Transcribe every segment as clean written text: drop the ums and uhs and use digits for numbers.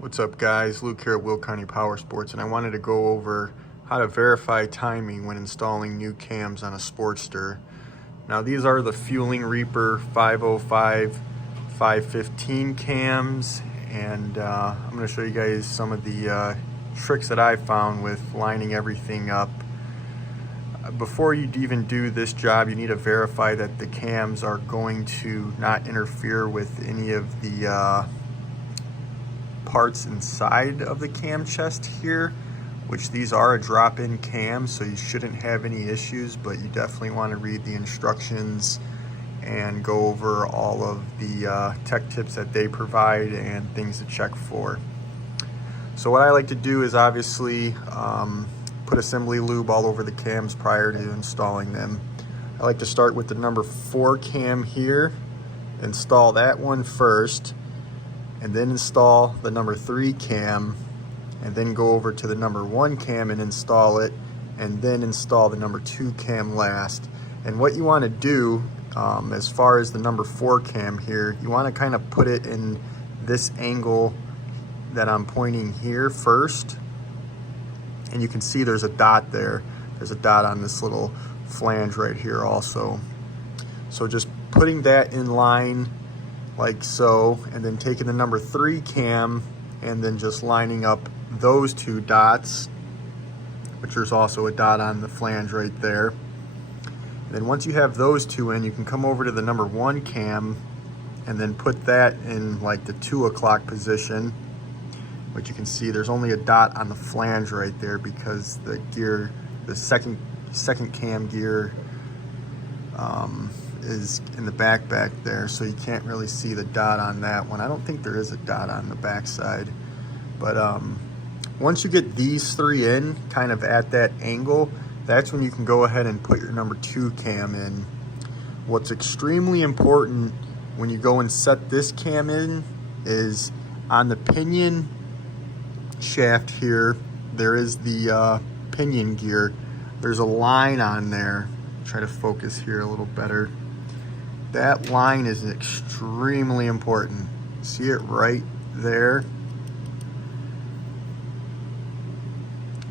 What's up, guys? Luke here at Will County Power Sports, and I wanted to go over how to verify timing when installing new cams on a Sportster. Now, these are the Fueling Reaper 505 515 cams, and I'm going to show you guys some of the tricks that I found with lining everything up. Before you even do this job, you need to verify that the cams are going to not interfere with any of the parts inside of the cam chest here, which these are a drop-in cam, so you shouldn't have any issues, but you definitely want to read the instructions and go over all of the tech tips that they provide and things to check for. So what I like to do is obviously put assembly lube all over the cams prior to installing them. I like to start with the number 4 cam here, install that one first, and then install the number 3 cam, and then go over to the number 1 cam and install it, and then install the number 2 cam last. And what you want to do as far as the number 4 cam here, you want to kind of put it in this angle that I'm pointing here first, and you can see there's a dot there. There's a dot on this little flange right here also. So just putting that in line like so, and then taking the number 3 cam and then just lining up those 2 dots, which there's also a dot on the flange right there. And then once you have those 2 in, you can come over to the number 1 cam and then put that in like the 2 o'clock position, which you can see there's only a dot on the flange right there because the gear, the second cam gear is in the back there, so you can't really see the dot on that one. I don't think there is a dot on the back side, but once you get these 3 in kind of at that angle, that's when you can go ahead and put your number 2 cam in. What's extremely important when you go and set this cam in is on the pinion shaft here, there is the pinion gear. There's a line on there. Try to focus here a little better. That line is extremely important. See it right there?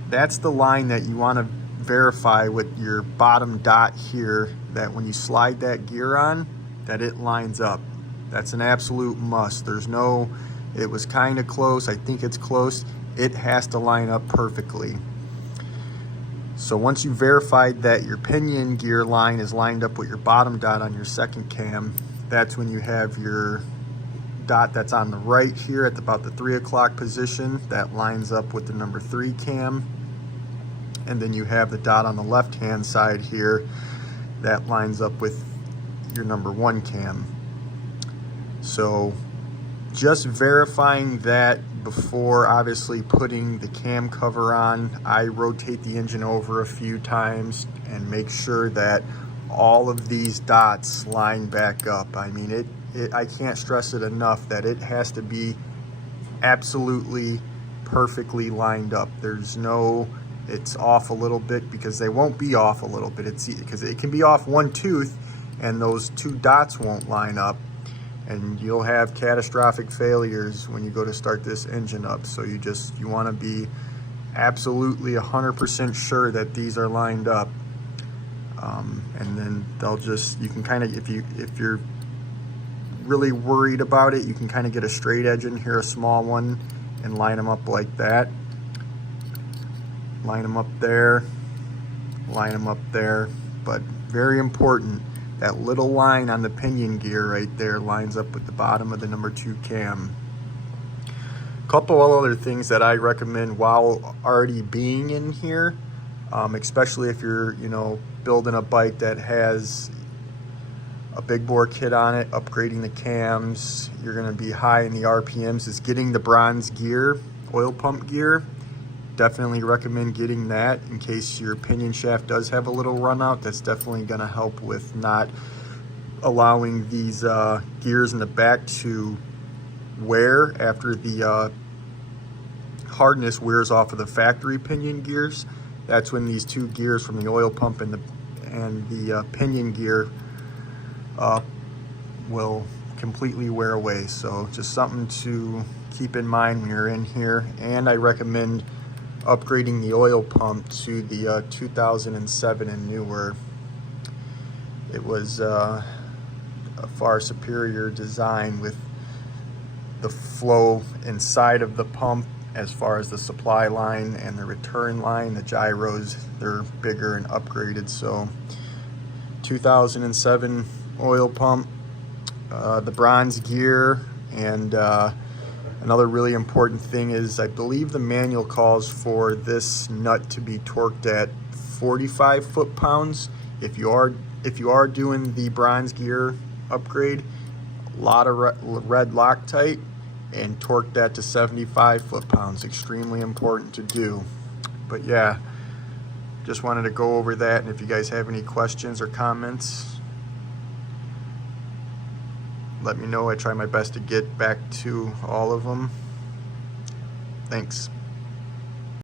That's the line that you want to verify with your bottom dot here, that when you slide that gear on, that it lines up. That's an absolute must. There's no, it was kind of close, I think it's close. It has to line up perfectly. So once you verified that your pinion gear line is lined up with your bottom dot on your 2nd cam, that's when you have your dot that's on the right here at about the 3 o'clock position that lines up with the number 3 cam. And then you have the dot on the left hand side here that lines up with your number 1 cam. So just verifying that before obviously putting the cam cover on. I rotate the engine over a few times and make sure that all of these dots line back up. I mean, I can't stress it enough that it has to be absolutely perfectly lined up. There's no, it's off a little bit, because they won't be off a little bit. It's because it can be off 1 tooth and those 2 dots won't line up, and you'll have catastrophic failures when you go to start this engine up. So you want to be absolutely 100% sure that these are lined up, and then you can kind of, if you're really worried about it, you can kind of get a straight edge in here, a small one, and line them up like that. Line them up there, line them up there. But very important, that little line on the pinion gear right there lines up with the bottom of the number 2 cam. Couple of other things that I recommend while already being in here, especially if you're building a bike that has a big bore kit on it, upgrading the cams, you're going to be high in the RPMs, is getting the bronze gear, oil pump gear. Definitely recommend getting that in case your pinion shaft does have a little run out. That's definitely going to help with not allowing these gears in the back to wear after the hardness wears off of the factory pinion gears. That's when these 2 gears from the oil pump and the pinion gear will completely wear away. So just something to keep in mind when you're in here. And I recommend upgrading the oil pump to the 2007 and newer. It was a far superior design with the flow inside of the pump as far as the supply line and the return line. The gyros, they're bigger and upgraded. So 2007 oil pump, the bronze gear, and another really important thing is I believe the manual calls for this nut to be torqued at 45 foot-pounds. If you are doing the bronze gear upgrade, a lot of red Loctite, and torque that to 75 foot-pounds. Extremely important to do. But yeah, just wanted to go over that, and if you guys have any questions or comments, let me know. I try my best to get back to all of them. Thanks.